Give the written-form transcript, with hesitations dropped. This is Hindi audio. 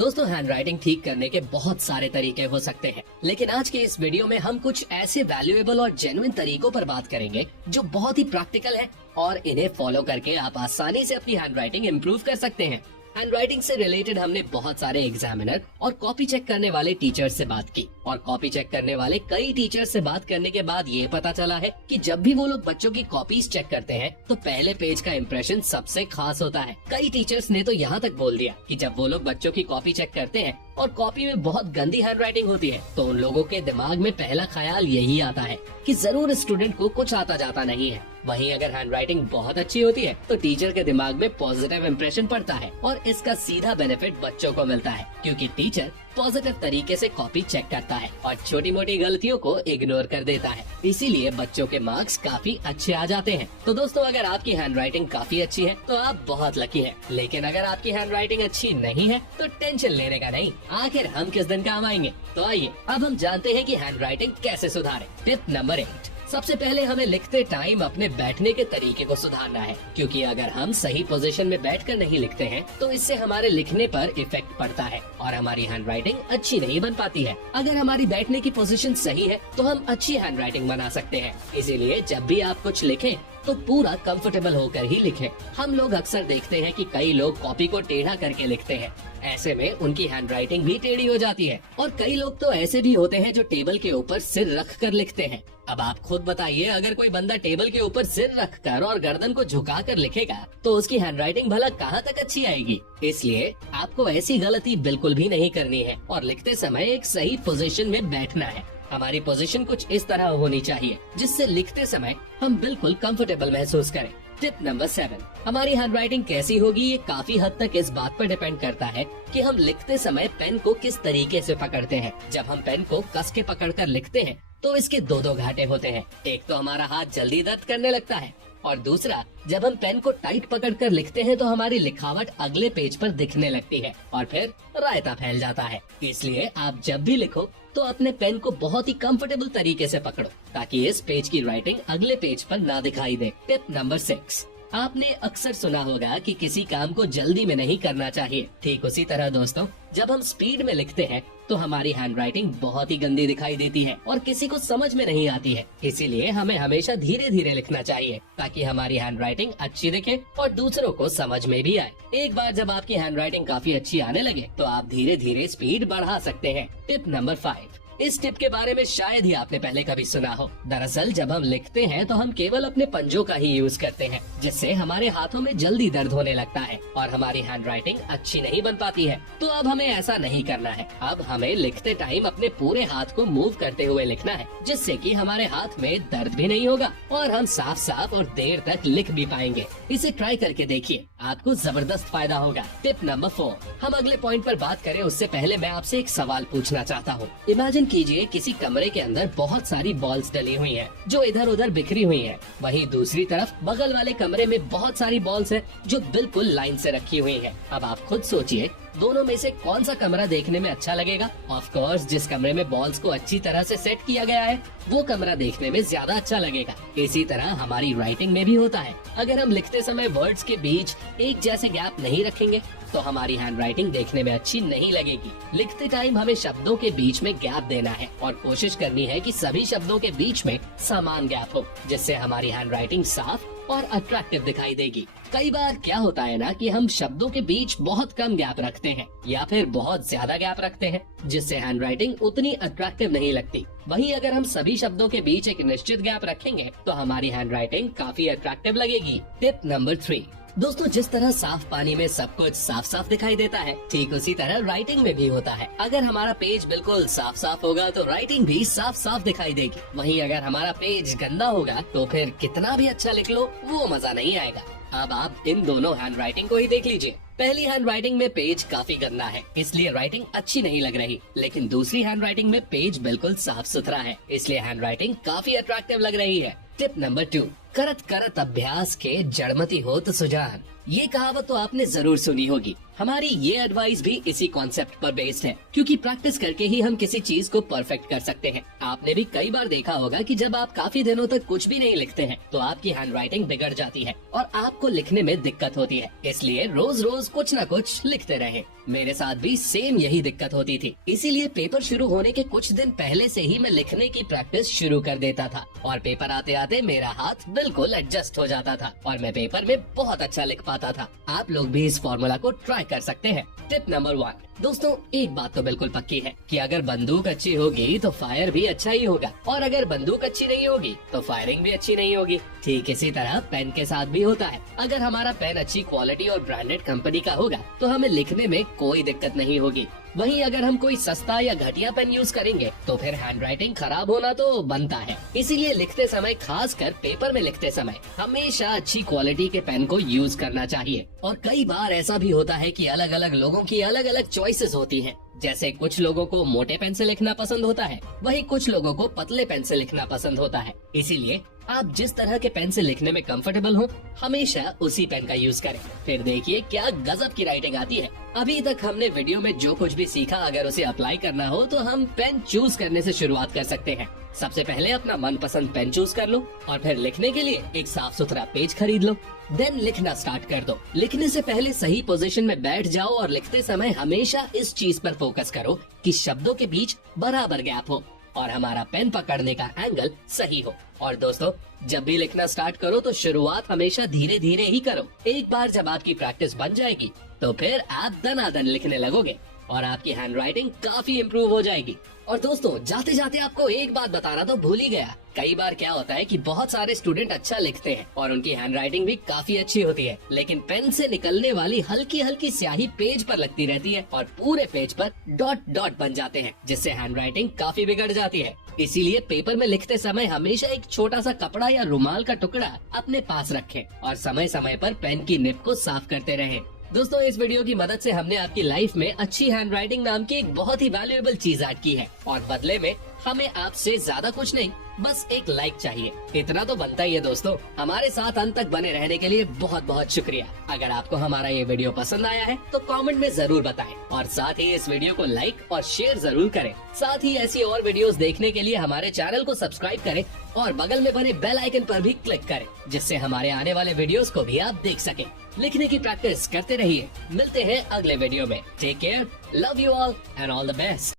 दोस्तों, हैंडराइटिंग ठीक करने के बहुत सारे तरीके हो सकते हैं, लेकिन आज के इस वीडियो में हम कुछ ऐसे वैल्यूएबल और जेन्युइन तरीकों पर बात करेंगे जो बहुत ही प्रैक्टिकल है और इन्हें फॉलो करके आप आसानी से अपनी हैंडराइटिंग इम्प्रूव कर सकते हैं। हैंडराइटिंग से रिलेटेड हमने बहुत सारे एग्जामिनर और कॉपी चेक करने वाले टीचर्स से बात की और कॉपी चेक करने वाले कई टीचर्स से बात करने के बाद ये पता चला है कि जब भी वो लोग बच्चों की कॉपीज चेक करते हैं तो पहले पेज का इम्प्रेशन सबसे खास होता है। कई टीचर्स ने तो यहाँ तक बोल दिया कि जब वो लोग बच्चों की कॉपी चेक करते हैं और कॉपी में बहुत गंदी हैंडराइटिंग होती है तो उन लोगों के दिमाग में पहला ख्याल यही आता है कि जरूर स्टूडेंट को कुछ आता जाता नहीं है। वहीं अगर हैंडराइटिंग बहुत अच्छी होती है तो टीचर के दिमाग में पॉजिटिव इम्प्रेशन पड़ता है और इसका सीधा बेनिफिट बच्चों को मिलता है, क्योंकि टीचर पॉजिटिव तरीके से कॉपी चेक करता है और छोटी मोटी गलतियों को इग्नोर कर देता है। इसीलिए बच्चों के मार्क्स काफी अच्छे आ जाते हैं। तो दोस्तों, अगर आपकी हैंडराइटिंग काफी अच्छी है तो आप बहुत लकी हैं। लेकिन अगर आपकी हैंडराइटिंग अच्छी नहीं है तो टेंशन लेने का नहीं, आखिर हम किस दिन काम आएंगे। तो आइए अब हम जानते हैं कि हैंडराइटिंग कैसे सुधारें। टिप नंबर 8, सबसे पहले हमें लिखते टाइम अपने बैठने के तरीके को सुधारना है, क्योंकि अगर हम सही पोजीशन में बैठकर नहीं लिखते हैं तो इससे हमारे लिखने पर इफेक्ट पड़ता है और हमारी हैंडराइटिंग अच्छी नहीं बन पाती है। अगर हमारी बैठने की पोजीशन सही है तो हम अच्छी हैंडराइटिंग बना सकते हैं। इसीलिए जब भी आप कुछ लिखें तो पूरा कंफर्टेबल होकर ही लिखें। हम लोग अक्सर देखते हैं कि कई लोग कॉपी को टेढ़ा करके लिखते हैं, ऐसे में उनकी हैंडराइटिंग भी टेढ़ी हो जाती है। और कई लोग तो ऐसे भी होते हैं जो टेबल के ऊपर सिर रख कर लिखते हैं। अब आप खुद बताइए, अगर कोई बंदा टेबल के ऊपर सिर रख कर और गर्दन को झुका कर लिखेगा तो उसकी हैंडराइटिंग भला कहाँ तक अच्छी आएगी। इसलिए आपको ऐसी गलती बिल्कुल भी नहीं करनी है और लिखते समय एक सही पोजीशन में बैठना है। हमारी पोजीशन कुछ इस तरह होनी चाहिए जिससे लिखते समय हम बिल्कुल कंफर्टेबल महसूस करें। टिप नंबर 7, हमारी हैंडराइटिंग कैसी होगी ये काफी हद तक इस बात पर डिपेंड करता है कि हम लिखते समय पेन को किस तरीके से पकड़ते हैं। जब हम पेन को कस के पकड़कर लिखते हैं तो इसके दो घाटे होते हैं। एक तो हमारा हाथ जल्दी दर्द करने लगता है और दूसरा, जब हम पेन को टाइट पकड़कर लिखते हैं तो हमारी लिखावट अगले पेज पर दिखने लगती है और फिर रायता फैल जाता है। इसलिए आप जब भी लिखो तो अपने पेन को बहुत ही कंफर्टेबल तरीके से पकड़ो ताकि इस पेज की राइटिंग अगले पेज पर ना दिखाई दे। टिप नंबर 6, आपने अक्सर सुना होगा कि किसी काम को जल्दी में नहीं करना चाहिए। ठीक उसी तरह दोस्तों, जब हम स्पीड में लिखते हैं तो हमारी हैंडराइटिंग बहुत ही गंदी दिखाई देती है और किसी को समझ में नहीं आती है। इसीलिए हमें हमेशा धीरे धीरे लिखना चाहिए ताकि हमारी हैंडराइटिंग अच्छी दिखे और दूसरों को समझ में भी आए। एक बार जब आपकी हैंडराइटिंग काफी अच्छी आने लगे तो आप धीरे धीरे स्पीड बढ़ा सकते हैं। टिप नंबर 5, इस टिप के बारे में शायद ही आपने पहले कभी सुना हो। दरअसल जब हम लिखते हैं तो हम केवल अपने पंजों का ही यूज करते हैं, जिससे हमारे हाथों में जल्दी दर्द होने लगता है और हमारी हैंडराइटिंग अच्छी नहीं बन पाती है। तो अब हमें ऐसा नहीं करना है। अब हमें लिखते टाइम अपने पूरे हाथ को मूव करते हुए लिखना है, जिससे कि हमारे हाथ में दर्द भी नहीं होगा और हम साफ साफ और देर तक लिख भी पाएंगे। इसे ट्राई करके देखिए, आपको जबरदस्त फायदा होगा। टिप नंबर 4, हम अगले पॉइंट पर बात करें उससे पहले मैं आपसे एक सवाल पूछना चाहता हूँ। इमेजिन कीजिए किसी कमरे के अंदर बहुत सारी बॉल्स डली हुई हैं, जो इधर उधर बिखरी हुई हैं। वहीं दूसरी तरफ बगल वाले कमरे में बहुत सारी बॉल्स हैं जो बिल्कुल लाइन से रखी हुई हैं। अब आप खुद सोचिए, दोनों में से कौन सा कमरा देखने में अच्छा लगेगा? ऑफ कोर्स जिस कमरे में बॉल्स को अच्छी तरह से सेट किया गया है वो कमरा देखने में ज्यादा अच्छा लगेगा। इसी तरह हमारी राइटिंग में भी होता है। अगर हम लिखते समय वर्ड्स के बीच एक जैसे गैप नहीं रखेंगे तो हमारी हैंडराइटिंग देखने में अच्छी नहीं लगेगी। लिखते टाइम हमें शब्दों के बीच में गैप देना है और कोशिश करनी है कि सभी शब्दों के बीच में समान गैप हो, जिससे हमारी हैंडराइटिंग साफ और अट्रैक्टिव दिखाई देगी। कई बार क्या होता है ना कि हम शब्दों के बीच बहुत कम गैप रखते हैं या फिर बहुत ज्यादा गैप रखते हैं, जिससे हैंडराइटिंग उतनी अट्रैक्टिव नहीं लगती। वहीं अगर हम सभी शब्दों के बीच एक निश्चित गैप रखेंगे तो हमारी हैंडराइटिंग काफी अट्रैक्टिव लगेगी। टिप नंबर 3, दोस्तों, जिस तरह साफ पानी में सब कुछ साफ साफ दिखाई देता है, ठीक उसी तरह राइटिंग में भी होता है। अगर हमारा पेज बिल्कुल साफ साफ होगा तो राइटिंग भी साफ साफ दिखाई देगी। वहीं अगर हमारा पेज गंदा होगा तो फिर कितना भी अच्छा लिख लो वो मजा नहीं आएगा। अब आप इन दोनों हैंडराइटिंग को ही देख लीजिए। पहली हैंडराइटिंग में पेज काफी गंदा है, इसलिए राइटिंग अच्छी नहीं लग रही, लेकिन दूसरी हैंडराइटिंग में पेज बिल्कुल साफ सुथरा है, इसलिए हैंडराइटिंग काफी अट्रैक्टिव लग रही है। टिप नंबर 2, करत करत अभ्यास के जड़मती होत सुजान। ये कहावत तो आपने जरूर सुनी होगी। हमारी ये एडवाइस भी इसी कॉन्सेप्ट पर बेस्ड है, क्योंकि प्रैक्टिस करके ही हम किसी चीज को परफेक्ट कर सकते हैं। आपने भी कई बार देखा होगा कि जब आप काफी दिनों तक कुछ भी नहीं लिखते हैं तो आपकी हैंडराइटिंग बिगड़ जाती है और आपको लिखने में दिक्कत होती है। इसलिए रोज रोज कुछ न कुछ लिखते रहें। मेरे साथ भी सेम यही दिक्कत होती थी, इसीलिए पेपर शुरू होने के कुछ दिन पहले से ही मैं लिखने की प्रैक्टिस शुरू कर देता था और पेपर आते आते मेरा हाथ बिल्कुल एडजस्ट हो जाता था और मैं पेपर में बहुत अच्छा लिख पाता था। आप लोग भी इस फॉर्मूला को ट्राई कर सकते हैं। टिप नंबर 1 दोस्तों, एक बात तो बिल्कुल पक्की है कि अगर बंदूक अच्छी होगी तो फायर भी अच्छा ही होगा, और अगर बंदूक अच्छी नहीं होगी तो फायरिंग भी अच्छी नहीं होगी। ठीक इसी तरह पेन के साथ भी होता है। अगर हमारा पेन अच्छी क्वालिटी और ब्रांडेड कंपनी का होगा तो हमें लिखने में कोई दिक्कत नहीं होगी। वहीं अगर हम कोई सस्ता या घटिया पेन यूज करेंगे तो फिर हैंडराइटिंग खराब होना तो बनता है। इसीलिए लिखते समय, खासकर पेपर में लिखते समय, हमेशा अच्छी क्वालिटी के पेन को यूज करना चाहिए। और कई बार ऐसा भी होता है कि अलग अलग लोगों की अलग अलग चॉइसेस होती हैं। जैसे कुछ लोगों को मोटे पेन से लिखना पसंद होता है, वहीं कुछ लोगों को पतले पेन से लिखना पसंद होता है। इसीलिए आप जिस तरह के पेन से लिखने में कंफर्टेबल हो, हमेशा उसी पेन का यूज करें। फिर देखिए क्या गजब की राइटिंग आती है। अभी तक हमने वीडियो में जो कुछ भी सीखा, अगर उसे अप्लाई करना हो तो हम पेन चूज करने से शुरुआत कर सकते हैं। सबसे पहले अपना मनपसंद पेन चूज कर लो और फिर लिखने के लिए एक साफ सुथरा पेज खरीद लो। देन लिखना स्टार्ट कर दो। लिखने से पहले सही पोजीशन में बैठ जाओ और लिखते समय हमेशा इस चीज पर फोकस करो कि शब्दों के बीच बराबर गैप हो और हमारा पेन पकड़ने का एंगल सही हो। और दोस्तों, जब भी लिखना स्टार्ट करो तो शुरुआत हमेशा धीरे धीरे ही करो। एक बार जब आपकी प्रैक्टिस बन जाएगी तो फिर आप दनादन लिखने लगोगे और आपकी हैंडराइटिंग काफी इम्प्रूव हो जाएगी। और दोस्तों, जाते जाते आपको एक बात बताना तो भूल ही गया। कई बार क्या होता है कि बहुत सारे स्टूडेंट अच्छा लिखते हैं और उनकी हैंडराइटिंग भी काफी अच्छी होती है, लेकिन पेन से निकलने वाली हल्की हल्की स्याही पेज पर लगती रहती है और पूरे पेज पर डॉट डॉट बन जाते हैं, जिससे हैंडराइटिंग काफी बिगड़ जाती है। इसीलिए पेपर में लिखते समय हमेशा एक छोटा सा कपड़ा या रुमाल का टुकड़ा अपने पास रखें और समय समय पर पेन की निब को साफ करते रहें। दोस्तों, इस वीडियो की मदद से हमने आपकी लाइफ में अच्छी हैंडराइटिंग नाम की एक बहुत ही वैल्यूएबल चीज ऐड की है और बदले में हमें आपसे ज्यादा कुछ नहीं, बस एक लाइक चाहिए। इतना तो बनता ही है। दोस्तों, हमारे साथ अंत तक बने रहने के लिए बहुत बहुत शुक्रिया। अगर आपको हमारा ये वीडियो पसंद आया है तो कमेंट में जरूर बताएं और साथ ही इस वीडियो को लाइक और शेयर जरूर करें। साथ ही ऐसी और वीडियोस देखने के लिए हमारे चैनल को सब्सक्राइब करें और बगल में बने बेल आइकन पर भी क्लिक करें, जिससे हमारे आने वाले वीडियोस को भी आप देख सकें। लिखने की प्रैक्टिस करते रहिए। मिलते हैं अगले वीडियो में। Take care, love you all and all the best.